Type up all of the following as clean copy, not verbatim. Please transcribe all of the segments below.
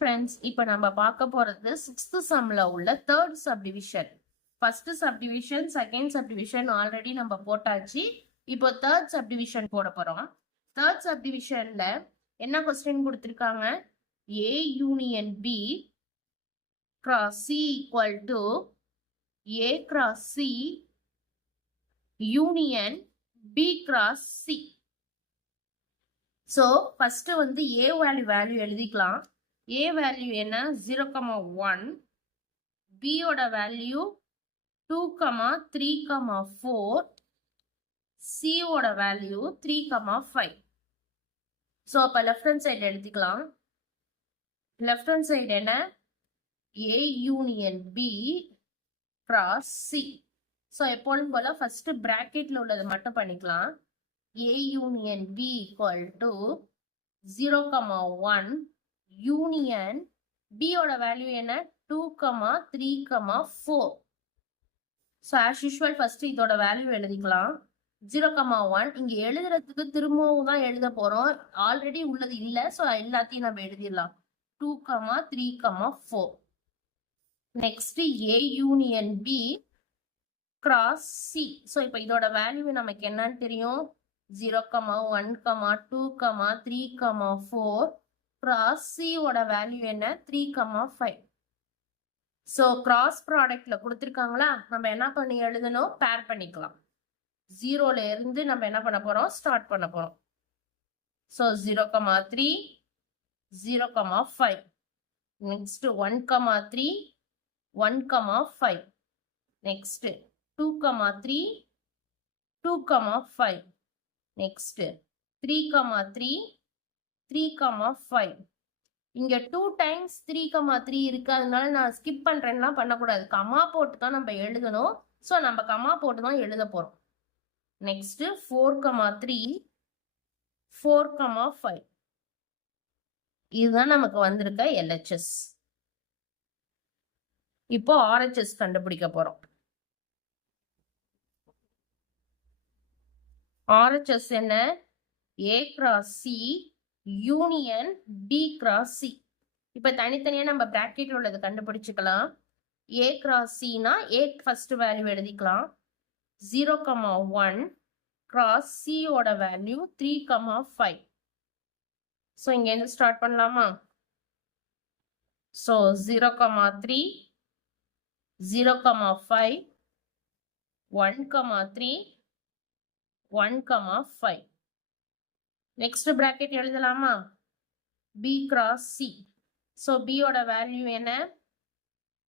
Friends, இப்போ நம்ம பார்க்க போறது 6th சம்ல உள்ள 3rd subdivision. First subdivision, second subdivision already நம்ம போட்டாச்சு. இப்போ 3rd சப்டிவிஷன் போட போறோம். 3rd சப்டிவிஷன்ல என்ன கொஸ்டின் கொடுத்திருக்காங்க? A union B cross C equal to A cross C union B cross C. So first வந்து A வேல்யூ எழுதிக்கலாம். A வேல்யூ என்ன? 0,1. B ஓட வேல்யூ 2,3,4. C ஓட வேல்யூ 3,5. ஸோ அப்போ லெஃப்ட் ஹேண்ட் சைடு எழுதிக்கலாம். லெஃப்ட் ஹேண்ட் சைடு என்ன? A union B cross C. So எப்போதும் போல ஃபர்ஸ்ட் பிராக்கெட்ல உள்ளது மட்டும் பண்ணிக்கலாம். A union B equal to 0,1 union B ஓட வேல்யூ என்ன? 2,3,4. ஸோ ஆஸ் யூஷுவல் ஃபர்ஸ்ட் இதோட வேல்யூ எழுதிக்கலாம். 0,1 இங்க எழுதுறதுக்கு திரும்பவும் தான் எழுத போறோம். ஆல்ரெடி உள்ளது இல்லை. ஸோ எல்லாத்தையும் நம்ம எழுதிடலாம். 2,3,4. Next A union B cross C. So இப்போ இதோட வேல்யூ நமக்கு என்னன்னு தெரியும்? 0,1, 2, 3,4. கிராஸ் C ஓட வேல்யூ என்ன? 3,5. ஸோ கிராஸ் ப்ராடக்ட்ல கொடுத்துருக்காங்களா, நம்ம என்ன பண்ணி எழுதணும்? பேர் பண்ணிக்கலாம். 0ல இருந்து நம்ம என்ன பண்ண போறோம்? ஸ்டார்ட் பண்ண போறோம். ஸோ 0,3, 0,5. நெக்ஸ்ட் 1,3, 1,5. நெக்ஸ்ட் 2,3, 2,5. நெக்ஸ்ட் 3,3, 3,5. இங்க 2 times 3,3 இருக்கு. அதனால நான் ஸ்கிப் பண்றேன்லாம் பண்ணக்கூடாது. கமா போட்டு தான் நம்ம எழுதணும். ஸோ நம்ம கமா போட்டு தான் எழுத போறோம். நெக்ஸ்ட் 4,3, 4,5. இதுதான் நமக்கு வந்திருக்க LHS. இப்போ RHS கண்டுபிடிக்க போறோம். RHS என்ன? A cross C union B cross C. இப்ப தனித்தனியா நம்ம பிராக்கெட் உள்ளது கண்டுபிடிச்சுக்கலாம். A cross C னா A ஃபர்ஸ்ட் வேல்யூ எழுதிக்கலாம். 0,1 cross C ஓட வேல்யூ 3,5. ஸோ இங்க இருந்து ஸ்டார்ட் பண்ணலாமா? ஸோ 0,3, 0,5, 1,3, 1,5. நெக்ஸ்ட் பிராக்கெட் எழுதலாமா? B cross C. So B ஓட வேல்யூ என்ன?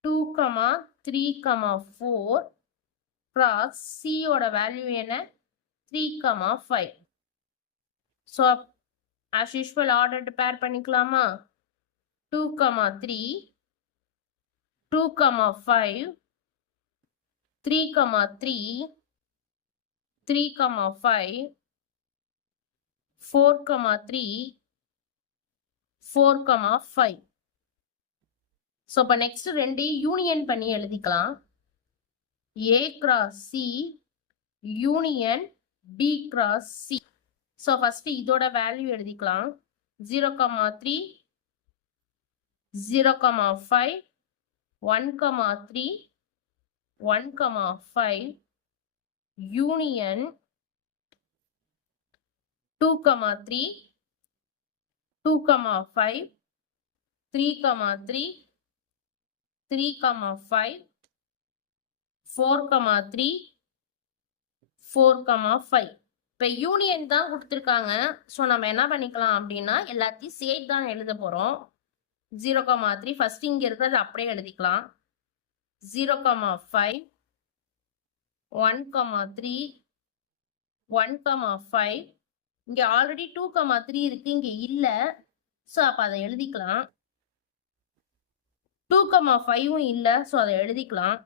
2,3,4. cross C ஓட வேல்யூ என்ன? 3,5. ஸோ as usual ஆர்டர் பேர் பண்ணிக்கலாமா? 2,3, 2,5, 3,3, 3,5, 4,3, 4,5. ஸோ இப்போ நெக்ஸ்ட் ரெண்டு யூனியன் பண்ணி எழுதிக்கலாம். A cross C union B cross C. So first இதோட வேல்யூ எழுதிக்கலாம். 0,3, 0,5, 1,3, 1,5 யூனியன் 2,3, 2,5, 3,3, 3,5, 4,3, 4,5. இப்போ யூனியன் தான் கொடுத்துருக்காங்க. ஸோ நம்ம என்ன பண்ணிக்கலாம் அப்படின்னா எல்லாத்தையும் சேர்த்து தான் எழுத போகிறோம். 0,3 ஃபர்ஸ்ட் இங்கே இருக்கிறது அப்படியே எழுதிக்கலாம். 0,5, 1,3, 1,5. இங்கே ஆல்ரெடி 2,3 இருக்கு, இங்கே இல்லை. ஸோ அப்போ அதை எழுதிக்கலாம். 2,5ம் இல்லை, ஸோ அதை எழுதிக்கலாம்.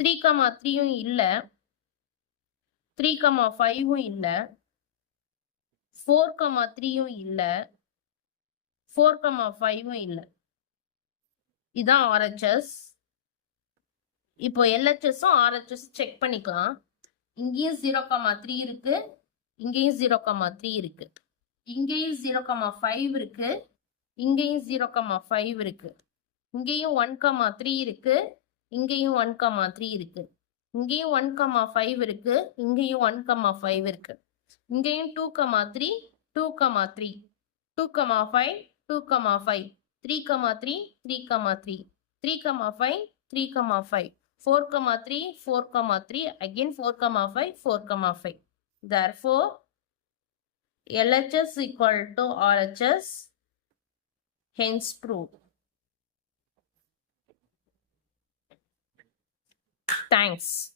3,3யும் இல்லை, 3,5ம் இல்லை, 4,3யும் இல்லை, 4,5ம் இல்லை. இதுதான் RHS. இப்போ LHSம் RHS செக் பண்ணிக்கலாம். இங்கேயும் 0,3 இருக்கு, இங்கேயும் 0,3 இருக்கு, இங்கேயும் 0,5 இருக்கு, இங்கேயும் 0,5 இருக்கு. இங்கேயும் 1,3 இருக்கு. இங்கேயும் 1,3 இருக்கு. இங்கேயும் 1,5 இருக்கு. இங்கேயும் 1,5 இருக்கு. இங்கேயும் 2,3 2,3 2,5 2,5 3,3 3,3 3,5 3,5 4,3 4,3 again 4,5 4,5. Therefore LHS equal to RHS, hence proved. Thanks.